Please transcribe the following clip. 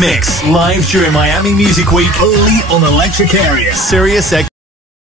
Mix, live during Miami Music Week, only on Electric Area. Sirius XM.